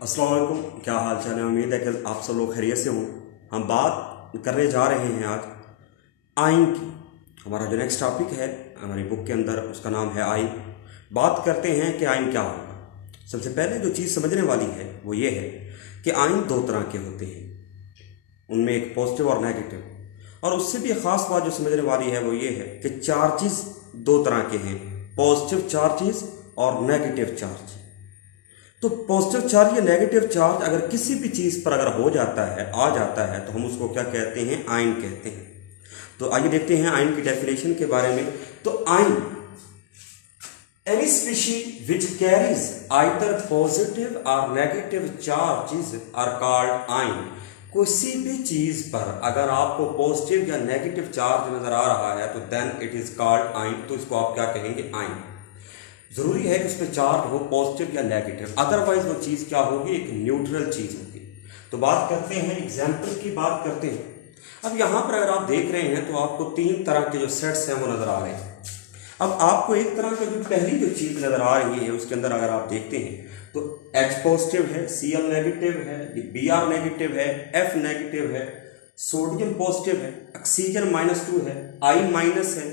अस्सलाम वालेकुम, क्या हाल चाल है। उम्मीद है कि आप सब लोग खैरियत से हों। हम बात करने जा रहे हैं आज आइन की। हमारा जो नेक्स्ट टॉपिक है हमारी बुक के अंदर उसका नाम है आइन। बात करते हैं कि आइन क्या होगा। सबसे पहले जो चीज़ समझने वाली है वो ये है कि आइन दो तरह के होते हैं, उनमें एक पॉजिटिव और नेगेटिव। और उससे भी ख़ास बात जो समझने वाली है वो ये है कि चार्जेस दो तरह के हैं, पॉजिटिव चार्जेस और नेगेटिव चार्ज। तो पॉजिटिव चार्ज या नेगेटिव चार्ज अगर किसी भी चीज़ पर अगर हो जाता है, आ जाता है, तो हम उसको क्या कहते हैं, आइन कहते हैं। तो आइए देखते हैं आइन की डेफिनेशन के बारे में। तो आइन any species which carries either positive और नेगेटिव चार्जेस आर कॉल्ड आइन। किसी भी चीज पर अगर आपको पॉजिटिव या नेगेटिव चार्ज नजर आ रहा है तो देन इट इज कॉल्ड आइन। तो इसको आप क्या कहेंगे, आइन। जरूरी है कि उसमें चार्ज हो पॉजिटिव या नेगेटिव, अदरवाइज वो चीज क्या होगी, एक न्यूट्रल चीज होगी। तो बात करते हैं एग्जाम्पल की, बात करते हैं। अब यहाँ पर अगर आप देख रहे हैं तो आपको तीन तरह के जो सेट्स हैं वो नजर आ रहे हैं। अब आपको एक तरह की जो पहली जो चीज नजर आ रही है उसके अंदर अगर आप देखते हैं तो H पॉजिटिव है, Cl नेगेटिव है, Br नेगेटिव है, F नेगेटिव है, सोडियम पॉजिटिव है, ऑक्सीजन -2 है, I माइनस है,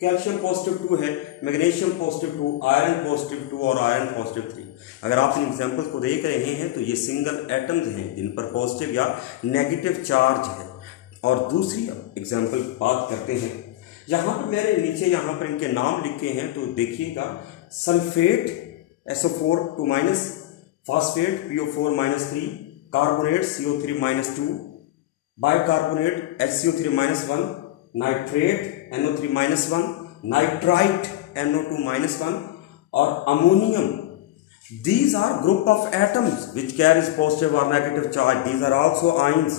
कैल्शियम पॉजिटिव 2 है, मैग्नीशियम पॉजिटिव 2, आयरन पॉजिटिव 2 और आयरन पॉजिटिव 3। अगर आप इन एग्जांपल्स को देख रहे हैं तो ये सिंगल एटम्स हैं जिन पर पॉजिटिव या नेगेटिव चार्ज है। और दूसरी एग्जांपल बात करते हैं, यहाँ पर मेरे नीचे यहाँ पर इनके नाम लिखे हैं तो देखिएगा, sulphate SO4 2-, phosphate PO4-3, carbonate CO3 -2, bicarbonate HCO3 -1, nitrate NO3 -1, nitrite NO2 -1 और ammonium. These are group of atoms which carries positive or negative charge. These are also ions.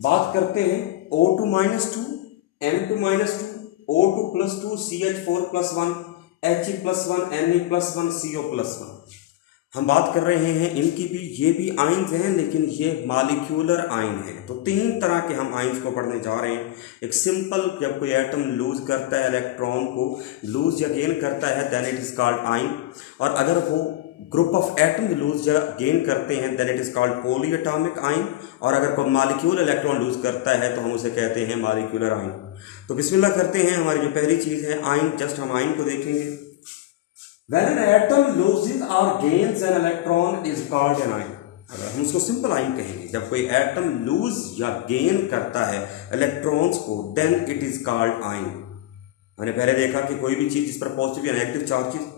बात करते हैं O2 -2, N2 -2, O2 +2, CH4 +1, He +1, Ne +1, CO +1। हम बात कर रहे हैं इनकी भी, ये भी आइंस हैं लेकिन ये मॉलिक्यूलर आइन है। तो तीन तरह के हम आइंस को पढ़ने जा रहे हैं। एक सिंपल, जब कोई एटम लूज करता है, इलेक्ट्रॉन को लूज या गेन करता है देन इट इज कॉल्ड आइन। और अगर वो ग्रुप ऑफ एटम लूज या गेन करते हैं then it is called polyatomic ion. और अगर कोई मॉलिक्यूल इलेक्ट्रॉन लूज करता है तो हम उसे कहते हैं मॉलिक्यूलर आइन। तो बिस्मिल्लाह करते हैं। हमारी जो पहली चीज है आइन, जस्ट हम आइन को देखेंगे। When an atom loses or gains an electron is called an ion. अगर हम उसको सिंपल आइन कहेंगे, जब कोई एटम लूज या गेन करता है इलेक्ट्रॉन्स को देन इट इज कॉल्ड आइन। मैंने पहले देखा कि कोई भी चीज जिस पर पॉजिटिव या नेगेटिव चार्जेस।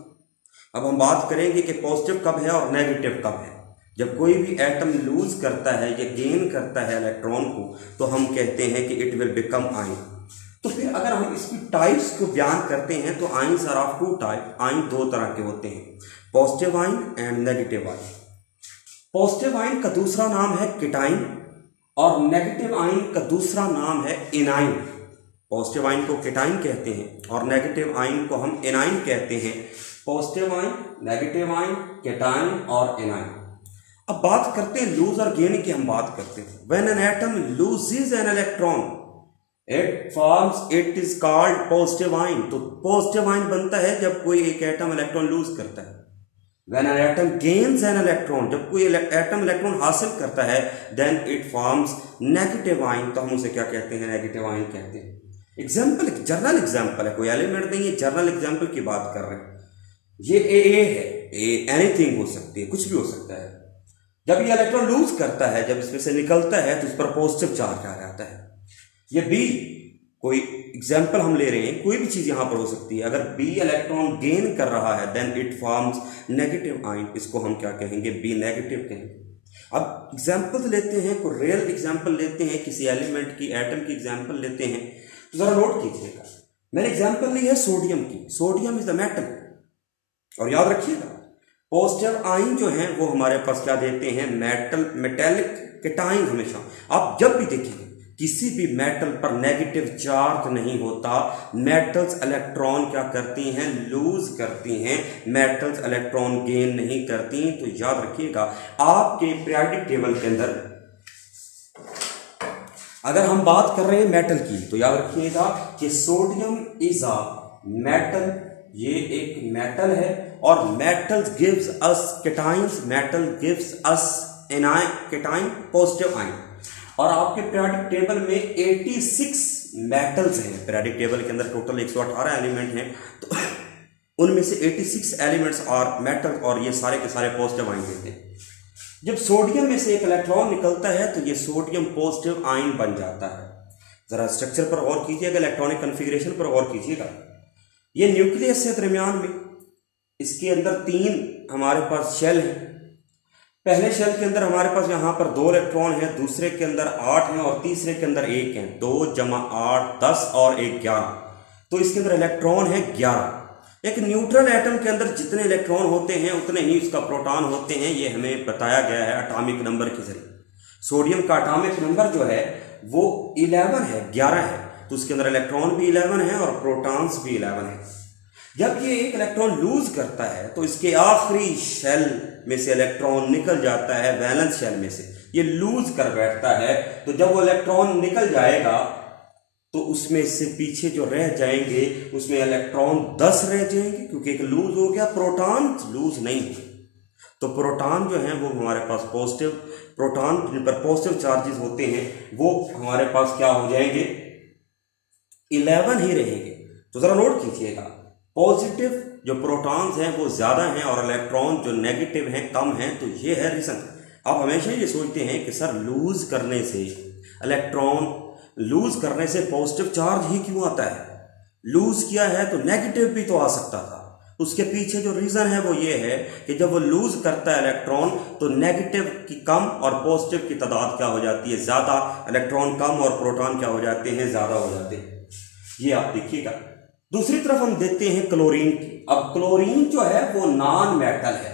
अब हम बात करेंगे कि पॉजिटिव कब है और नेगेटिव कब है। जब कोई भी एटम लूज करता है या गेन करता है इलेक्ट्रॉन को तो हम कहते हैं कि इट विल बिकम आइन। तो फिर अगर हम इसकी टाइप्स को बयान करते हैं तो आइंस आर ऑफ 2 टाइप। आइन दो तरह के होते हैं, positive ion and negative ion. Positive ion का दूसरा नाम है केटाइन और नेगेटिव आइन का दूसरा नाम है एनाइन। पॉजिटिव आइन को केटाइन कहते हैं और नेगेटिव आइन को हम एनाइन कहते हैं। Positive ion, negative ion, cation और एनाइन। अब बात करते हैं लूज और गेन की। हम बात करते हैं when an atom loses an electron it forms it is called positive ion. तो पॉजिटिव आइन बनता है जब कोई एक एटम इलेक्ट्रॉन लूज करता है। When an atom gains an electron, जब कोई एटम इलेक्ट्रॉन हासिल करता है then it forms negative ion. तो हम उसे क्या कहते हैं, नेगेटिव आइन कहते हैं। एग्जाम्पल, एक जर्नल एग्जाम्पल है, कोई एलिमेंट नहीं है, जर्नल एग्जाम्पल की बात कर रहे हैं। ये ए है, एनीथिंग हो सकती है, कुछ भी हो सकता है। जब ये इलेक्ट्रॉन लूज करता है, जब इसमें से निकलता है तो इस पर पॉजिटिव चार्ज आ जाता है। ये बी, कोई एग्जाम्पल हम ले रहे हैं, कोई भी चीज यहां पर हो सकती है। अगर बी इलेक्ट्रॉन गेन कर रहा है then it forms negative ion. इसको हम क्या कहेंगे, बी नेगेटिव कहेंगे। अब एग्जाम्पल लेते हैं, कोई रियल एग्जाम्पल लेते हैं, किसी एलिमेंट की, एटम की एग्जाम्पल लेते हैं। तो जरा नोट कीजिएगा, मैंने एग्जाम्पल ली है सोडियम की। Sodium is the metal. और याद रखिएगा पॉजिटिव आइन जो है वो हमारे पास क्या देते हैं, मेटेलिक केटाइन। हमेशा आप जब भी देखिएगा किसी भी मेटल पर नेगेटिव चार्ज नहीं होता, मेटल्स इलेक्ट्रॉन क्या करती हैं, लूज करती हैं, मेटल्स इलेक्ट्रॉन गेन नहीं करती। तो याद रखिएगा आपके पीरियोडिक टेबल के अंदर अगर हम बात कर रहे हैं मेटल की तो याद रखिएगा कि सोडियम इज अ मेटल ये एक मेटल है और metal gives us cations, metal gives us A9 cation positive ion. और आपके पीरियोडिक टेबल में 86 मेटल्स हैं। पीरियोडिक टेबल के अंदर टोटल 118 एलिमेंट हैं, तो उनमें से 86 एलिमेंट्स और मेटल, और ये सारे के सारे पॉजिटिव आयन देते हैं। जब सोडियम में से एक इलेक्ट्रॉन निकलता है तो ये सोडियम पॉजिटिव आयन बन जाता है। जरा स्ट्रक्चर पर गौर कीजिएगा, इलेक्ट्रॉनिक कॉन्फ़िगरेशन पर गौर कीजिएगा। ये न्यूक्लियस है दरमियान में, इसके अंदर 3 हमारे पास शेल हैं। पहले शेल के अंदर हमारे पास यहाँ पर 2 इलेक्ट्रॉन है, दूसरे के अंदर 8 हैं और तीसरे के अंदर 1 है। 2 जमा 8 10 और 1 11, तो इसके अंदर इलेक्ट्रॉन है 11। एक न्यूट्रल एटम के अंदर जितने इलेक्ट्रॉन होते हैं उतने ही उसका प्रोटॉन होते हैं, ये हमें बताया गया है एटॉमिक नंबर के जरिए। सोडियम का एटॉमिक नंबर जो है वो 11 है, 11 है, तो उसके अंदर इलेक्ट्रॉन भी 11 है और प्रोटॉन्स भी 11 है। जब ये एक इलेक्ट्रॉन लूज करता है तो इसके आखिरी शेल में से इलेक्ट्रॉन निकल जाता है, वैलेंस शेल में से ये लूज कर बैठता है। तो जब वो इलेक्ट्रॉन निकल जाएगा तो उसमें से पीछे जो रह जाएंगे उसमें इलेक्ट्रॉन 10 रह जाएंगे, क्योंकि एक लूज हो गया, प्रोटॉन लूज नहीं हुए। तो प्रोटॉन जो है वो हमारे पास पॉजिटिव, प्रोटॉन जिन पर पॉजिटिव चार्जेस होते हैं वो हमारे पास क्या हो जाएंगे, 11 ही रहेंगे। तो जरा नोट कीजिएगा, पॉजिटिव जो प्रोटॉन्स हैं वो ज्यादा हैं और इलेक्ट्रॉन जो नेगेटिव हैं कम हैं। तो ये है रीजन। आप हमेशा ये सोचते हैं कि सर लूज करने से इलेक्ट्रॉन, लूज करने से पॉजिटिव चार्ज ही क्यों आता है, लूज किया है तो नेगेटिव भी तो आ सकता था। उसके पीछे जो रीजन है वो ये है कि जब वो लूज करता है इलेक्ट्रॉन तो नेगेटिव की कम और पॉजिटिव की तादाद क्या हो जाती है, ज्यादा। इलेक्ट्रॉन कम और प्रोटॉन क्या हो जाते हैं, ज्यादा हो जाते हैं। ये आप देखिएगा। दूसरी तरफ हम देखते हैं क्लोरीन की। अब क्लोरीन जो है वो नॉन मेटल है,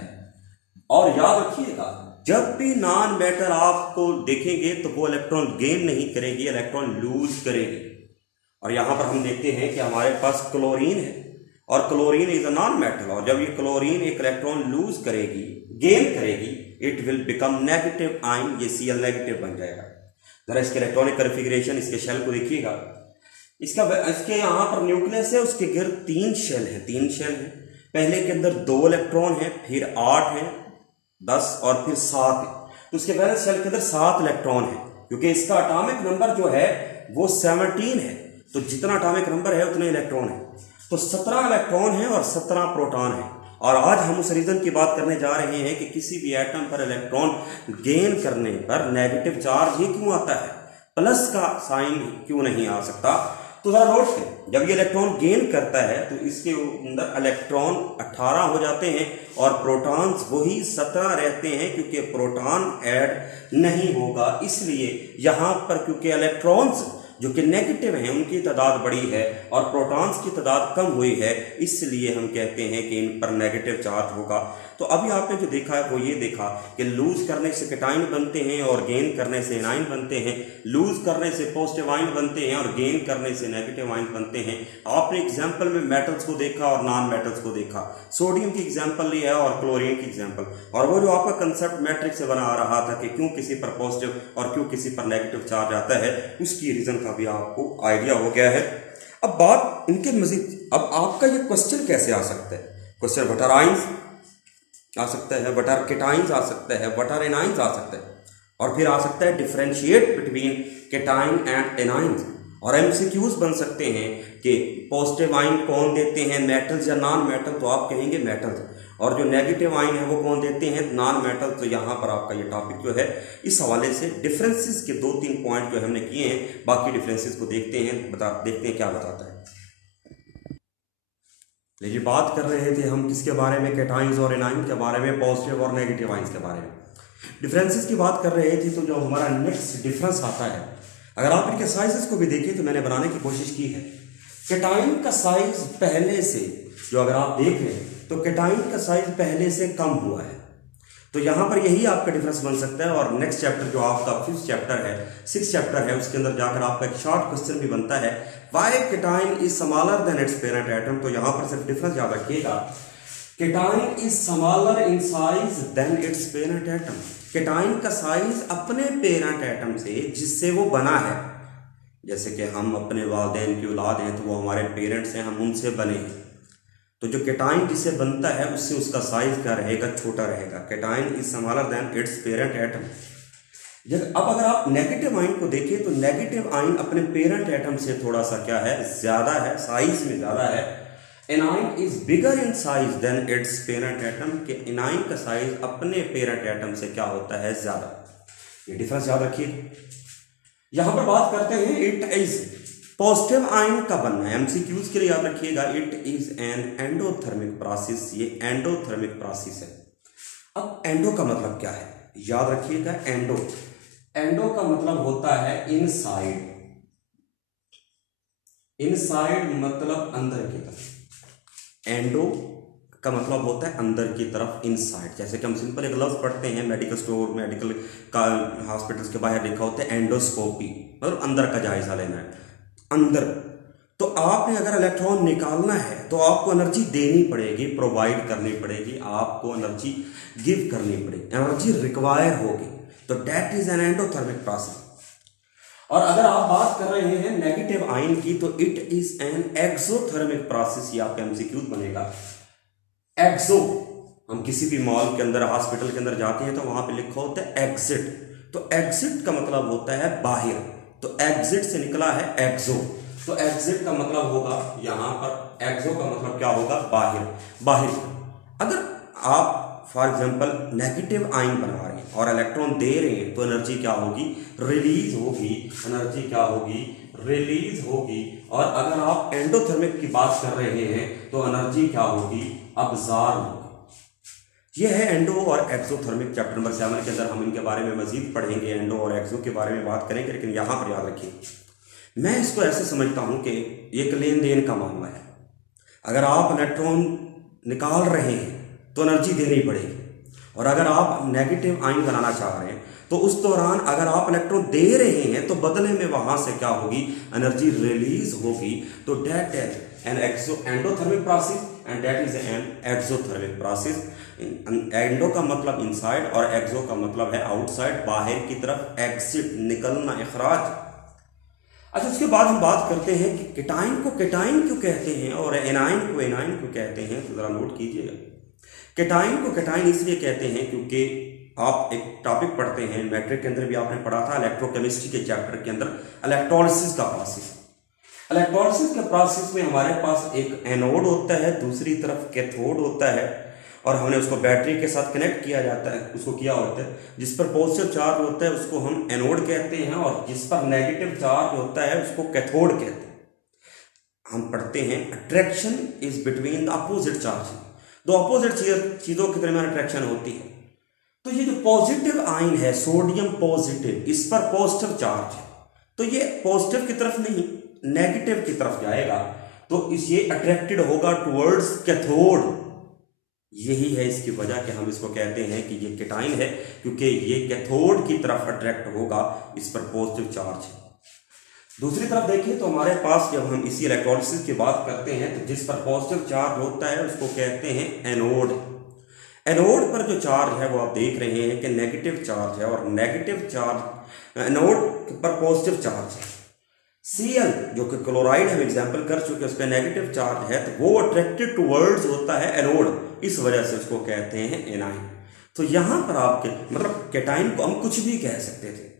और याद रखिएगा जब भी नॉन मेटल आपको देखेंगे तो वो इलेक्ट्रॉन गेन नहीं करेगी, इलेक्ट्रॉन लूज करेगी। और यहां पर हम देखते हैं कि हमारे पास क्लोरीन है और chlorine is a non metal, और जब ये क्लोरीन एक इलेक्ट्रॉन लूज करेगी, गेन करेगी, it will become negative ion, ये Cl नेगेटिव बन जाएगा। जरा इसके इलेक्ट्रॉनिक कॉन्फ़िगरेशन, इसके शेल को देखिएगा। इसके यहाँ पर न्यूक्लियस है, उसके गिर्द 3 शेल है, 3 शेल है। पहले के अंदर 2 इलेक्ट्रॉन है, फिर 8 है, 10 और फिर 7 है। तो उसके पहले शेल के अंदर 7 इलेक्ट्रॉन है, क्योंकि इसका एटॉमिक नंबर जो है वो 17 है। तो जितना एटॉमिक नंबर है उतने इलेक्ट्रॉन है। तो 17 इलेक्ट्रॉन है और 17 प्रोटॉन है। और आज हम उस रीजन की बात करने जा रहे हैं कि किसी भी एटम पर इलेक्ट्रॉन गेन करने पर नेगेटिव चार्ज ही क्यों आता है, प्लस का साइन क्यों नहीं आ सकता। तो जरा नोट करें, जब ये इलेक्ट्रॉन गेन करता है तो इसके अंदर इलेक्ट्रॉन 18 हो जाते हैं और प्रोटॉन्स वही 17 रहते हैं, क्योंकि प्रोटॉन ऐड नहीं होगा। इसलिए यहां पर क्योंकि इलेक्ट्रॉन्स जो कि नेगेटिव हैं उनकी तादाद बड़ी है और प्रोटॉन्स की तादाद कम हुई है, इसलिए हम कहते हैं कि इन पर नेगेटिव चार्ज होगा। तो अभी आपने जो देखा है वो ये देखा कि लूज करने से केटाइन बनते हैं और गेन करने से एनाइन बनते हैं, लूज करने से पॉजिटिव आयन बनते हैं और गेन करने से नेगेटिव आयन बनते हैं। आपने एग्जाम्पल में मेटल्स को देखा और नॉन मेटल्स को देखा, सोडियम की एग्जाम्पल लिया है और क्लोरीन की एग्जाम्पल, और वो जो आपका कंसेप्ट मैट्रिक्स से बना आ रहा था कि क्यों किसी पर पॉजिटिव और क्यों किसी पर नेगेटिव चार्ज आता है, उसकी रीजन का भी आपको आइडिया हो गया है। अब बात इनके मजीद, अब आपका ये क्वेश्चन कैसे आ सकता है, क्वेश्चन व्हाट आर आयंस आ सकता है, व्हाट आर केटाइंस आ सकता है, व्हाट आर एनाइंस आ सकता है, और फिर आ सकता है differentiate between cation and anions. और एमसीक्यूज बन सकते हैं कि पॉजिटिव आयन कौन देते हैं, मेटल्स या नॉन मेटल, तो आप कहेंगे मेटल्स, और जो नेगेटिव आयन है वो कौन देते हैं, नॉन मेटल। तो यहाँ पर आपका ये टॉपिक जो है इस हवाले से डिफरेंसेस के 2-3 पॉइंट जो हमने किए हैं, बाकी डिफरेंसेस को देखते हैं, देखते हैं क्या बताता है। लेकिन बात कर रहे थे हम किसके बारे में, केटाइंस और एनाइन के बारे में, पॉजिटिव और नेगेटिव आयंस के बारे में डिफरेंसेस की बात कर रहे थे। तो जो हमारा नेक्स्ट डिफरेंस आता है, अगर आप इनके साइजेस को भी देखिए तो मैंने बनाने की कोशिश की है। केटाइन का साइज पहले से, जो अगर आप देख रहे हैं तो केटाइन का साइज पहले से कम हुआ है, तो यहां पर यही आपका डिफरेंस बन सकता है। और नेक्स्ट चैप्टर जो आपका 5th चैप्टर है, 6th चैप्टर है, उसके अंदर जाकर आपका एक शॉर्ट क्वेश्चन भी बनता है, why cation is smaller than its parent atom. तो यहां पर सिर्फ डिफरेंस याद रखिएगा, cation is smaller in size than its parent atom. Cation का साइज अपने पेरेंट एटम से, जिससे वो बना है, जैसे कि हम अपने वालिदैन की औलाद हैं तो वो हमारे पेरेंट्स हैं, हम उनसे बने हैं, तो जो केटाइन जिससे बनता है उससे उसका साइज क्या रहेगा, छोटा रहेगा। Cation is smaller than its parent atom. अब अगर आप नेगेटिव आयन को देखें तो नेगेटिव आयन अपने पेरेंट एटम से थोड़ा सा क्या है, ज्यादा है, साइज में ज्यादा है। Anion is bigger in size than its parent atom, के एनाइन का साइज अपने पेरेंट एटम से क्या होता है, ज्यादा। ये डिफरेंस याद रखिए। यहां पर बात करते हैं इट इज पॉजिटिव आयन का बनना है, एमसीक्यूज के लिए याद रखिएगा। It is an endothermic process, ये एंडोथर्मिक प्रोसेस है। अब एंडो का मतलब क्या है, याद रखिएगा। एंडो का मतलब होता है इनसाइड। इनसाइड मतलब अंदर की तरफ। एंडो का मतलब होता है अंदर की तरफ, इनसाइड। जैसे कि हम सिंपल एक लफ्ज पढ़ते हैं मेडिकल स्टोर, मेडिकल का हॉस्पिटल्स के बाहर लिखा होता है एंडोस्कोपी, मतलब अंदर का जायजा लेना है, अंदर। तो आपने अगर इलेक्ट्रॉन निकालना है तो आपको एनर्जी देनी पड़ेगी, प्रोवाइड करनी पड़ेगी, आपको एनर्जी गिव करनी पड़ेगी, एनर्जी रिक्वायर होगी। तो that is an endothermic process. और अगर आप बात कर रहे हैं नेगेटिव आयन की तो it is an exothermic process. ये आपका एमसीक्यू बनेगा। एक्सो, हम किसी भी मॉल के अंदर, हॉस्पिटल के अंदर जाते हैं तो वहां पे लिखा होता है एग्जिट। तो एग्जिट का मतलब होता है बाहर, तो एग्जिट से निकला है एक्सो। तो एग्जिट का मतलब होगा यहां पर, एक्सो का मतलब क्या होगा, बाहर, बाहर। अगर आप फॉर एग्जांपल नेगेटिव आयन बना रहे हैं और इलेक्ट्रॉन दे रहे हैं तो एनर्जी क्या होगी, रिलीज होगी। एनर्जी क्या होगी, रिलीज होगी। और अगर आप एंडोथर्मिक की बात कर रहे हैं तो एनर्जी क्या होगी, अब्जॉर्ब होगी। यह है एंडो और एक्सोथर्मिक। चैप्टर नंबर 7 के अंदर हम इनके बारे में मजीद पढ़ेंगे, एंडो और एक्सो के बारे में बात करेंगे। लेकिन यहां पर याद रखिए, मैं इसको ऐसे समझता हूं कि एक लेन देन का मामला है। अगर आप इलेक्ट्रॉन निकाल रहे हैं तो एनर्जी देनी पड़ेगी, और अगर आप नेगेटिव आयन बनाना चाह रहे हैं तो उस दौरान अगर आप इलेक्ट्रॉन दे रहे हैं तो बदले में वहां से क्या होगी, एनर्जी रिलीज होगी। तो that is an endothermic process and that is an exothermic process. Endo का मतलब इनसाइड और एक्सो का मतलब है आउटसाइड, बाहर की तरफ, एग्जिट, निकलना, इखराज। अच्छा, उसके बाद हम बात करते हैं कि केटाइन को केटाइन क्यों कहते हैं और एनाइन को एनाइन क्यों कहते हैं। तो जरा नोट कीजिएगा। केटाइन को केटाइन इसलिए कहते हैं क्योंकि आप एक टॉपिक पढ़ते हैं मैट्रिक के अंदर भी आपने पढ़ा था, इलेक्ट्रोकेमिस्ट्री के चैप्टर के अंदर, इलेक्ट्रोलिसिस का प्रोसेस। इलेक्ट्रोलिसिस के प्रोसेस में हमारे पास एक एनोड होता है, दूसरी तरफ कैथोड होता है, और हमने उसको बैटरी के साथ कनेक्ट किया जाता है, उसको किया होता है। जिस पर पॉजिटिव चार्ज होता है उसको हम एनोड कहते हैं, और जिस पर नेगेटिव चार्ज होता है उसको कैथोड कहते हैं। हम पढ़ते हैं attraction is between the opposite charge. दो अपोजिट चीजों के दरमियान अट्रैक्शन होती है। तो ये जो पॉजिटिव आयन है, सोडियम पॉजिटिव, इस पर पॉजिटिव चार्ज है, तो ये पॉजिटिव की तरफ नहीं नेगेटिव की तरफ जाएगा, तो इस ये अट्रैक्टेड होगा टुवर्ड्स कैथोड। यही है इसकी वजह कि हम इसको कहते हैं कि ये केटाइन है, क्योंकि ये कैथोड की तरफ अट्रैक्ट होगा, इस पर पॉजिटिव चार्ज है। दूसरी तरफ देखिए तो हमारे पास जब हम इसी इलेक्ट्रोलिसिस की बात करते हैं तो जिस पर पॉजिटिव चार्ज होता है उसको कहते हैं एनोड। एनोड पर जो चार्ज है वो आप देख रहे हैं कि नेगेटिव चार्ज है, और नेगेटिव चार्ज एनोड पर पॉजिटिव चार्ज है। Cl जो कि क्लोराइड हम एग्जांपल कर चुके, उस पर नेगेटिव चार्ज है, तो वो अट्रैक्टेड टुवर्ड्स होता है एनोड, इस वजह से उसको कहते हैं एनाइन। तो यहां पर आपके मतलब केटाइन को हम कुछ भी कह सकते थे,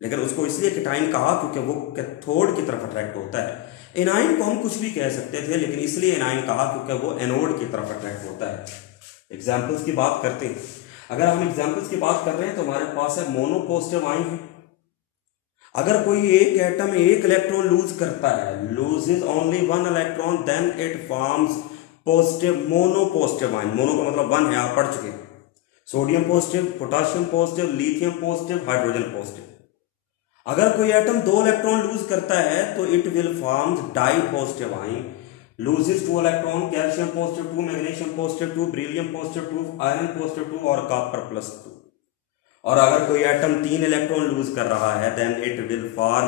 लेकिन उसको इसलिए केटाइन कहा क्योंकि वो कैथोड की तरफ अट्रैक्ट होता है। एनाइन को हम कुछ भी कह सकते थे, लेकिन इसलिए एनाइन कहा क्योंकि वो एनोड की तरफ अट्रैक्ट होता है। एग्जाम्पल्स की बात करते हैं। अगर हम एग्जाम्पल्स की बात कर रहे हैं तो हमारे पास है मोनो पॉजिटिव आयन है। अगर कोई एक एटम एक इलेक्ट्रॉन लूज करता है, loses only one electron, then it forms positive monopositive ion. Mono का मतलब वन है, आप पढ़ चुके। Sodium positive, potassium positive, lithium positive, hydrogen positive. अगर कोई एटम दो इलेक्ट्रॉन लूज करता है तो it will forms dipositive ion, loses two electron, calcium positive 2, magnesium positive 2, beryllium positive 2, iron positive 2 और कॉपर +2। और अगर कोई एटम 3 इलेक्ट्रॉन लूज कर रहा है then it will form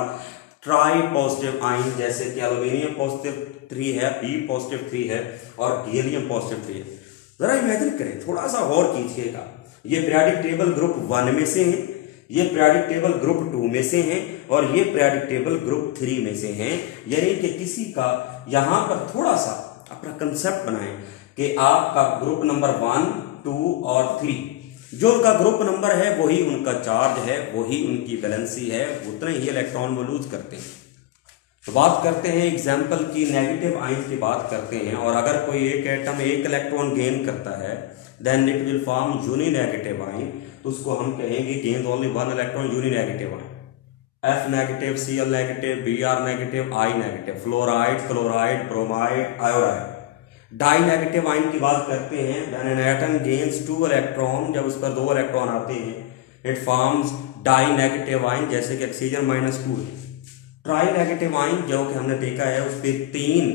tripositive ion, जैसे कि एल्यूमिनियम पॉजिटिव 3 है, बी पॉजिटिव 3 है और गैलियम पॉजिटिव 3 है। जरा इमेजिन करें, थोड़ा सा गौर कीजिएगा। ये पीरियोडिक टेबल ग्रुप 1 में से है, ये पीरियोडिक टेबल ग्रुप 2 में से है, और ये पीरियोडिक टेबल ग्रुप 3 में से है। यानी कि किसी का यहां पर थोड़ा सा अपना कंसेप्ट बनाएं कि आपका ग्रुप नंबर 1, 2 और 3 जो उनका ग्रुप नंबर है वही उनका चार्ज है, वही उनकी वैलेंसी है, उतने ही इलेक्ट्रॉन वो लूज करते हैं। तो बात करते हैं एग्जाम्पल की, नेगेटिव आयन की बात करते हैं। और अगर कोई एक एटम एक इलेक्ट्रॉन गेन करता है then it will form uninegative ion, तो उसको हम कहेंगे gain only 1 electron, uninegative ion. F negative, Cl negative, Br negative, I negative, fluoride, chloride, bromide, iodide. Di negative ion की बात करते हैं, when an atom gains 2 electron, जब उस पर 2 इलेक्ट्रॉन आते हैं it forms di negative ion, जैसे कि ऑक्सीजन -2 है। ट्राई नेगेटिव आयन जो कि हमने देखा है उस पर 3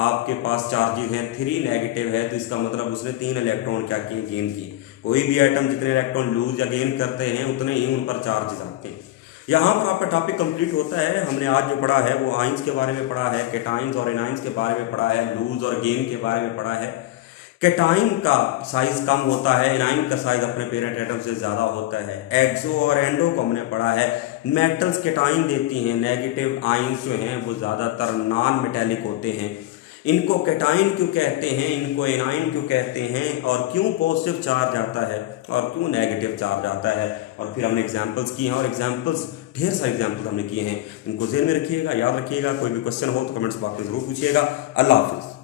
आपके पास चार्जेस हैं, 3 नेगेटिव है, तो इसका मतलब उसने 3 इलेक्ट्रॉन क्या किए, गेन किए। कोई भी एटम जितने इलेक्ट्रॉन लूज या गेन करते हैं उतने ही उन पर चार्जेस आते हैं। यहाँ पर आपका टॉपिक कंप्लीट होता है। हमने आज जो पढ़ा है वो आइंस के बारे में पढ़ा है, केटाइंस और एनाइंस के बारे में पढ़ा है, लूज और गेन के बारे में पढ़ा है। केटाइन का साइज कम होता है, एनाइन का साइज अपने पेरेंट एटम से ज्यादा होता है। एक्सो और एंडो को हमने पढ़ा है। मेटल्स केटाइन देती हैं, नेगेटिव आइंस जो हैं वो ज्यादातर नॉन मेटेलिक होते हैं। इनको केटाइन क्यों कहते हैं, इनको एनाइन क्यों कहते हैं, और क्यों पॉजिटिव चार्ज आता है और क्यों नेगेटिव चार्ज आता है। और फिर हमने एग्जांपल्स किए हैं, और एग्जांपल्स ढेर सारे एग्जांपल्स हमने किए हैं। इनको ध्यान में रखिएगा, याद रखिएगा। कोई भी क्वेश्चन हो तो कमेंट्स बॉक्स में जरूर पूछिएगा। अल्लाह हाफिज़।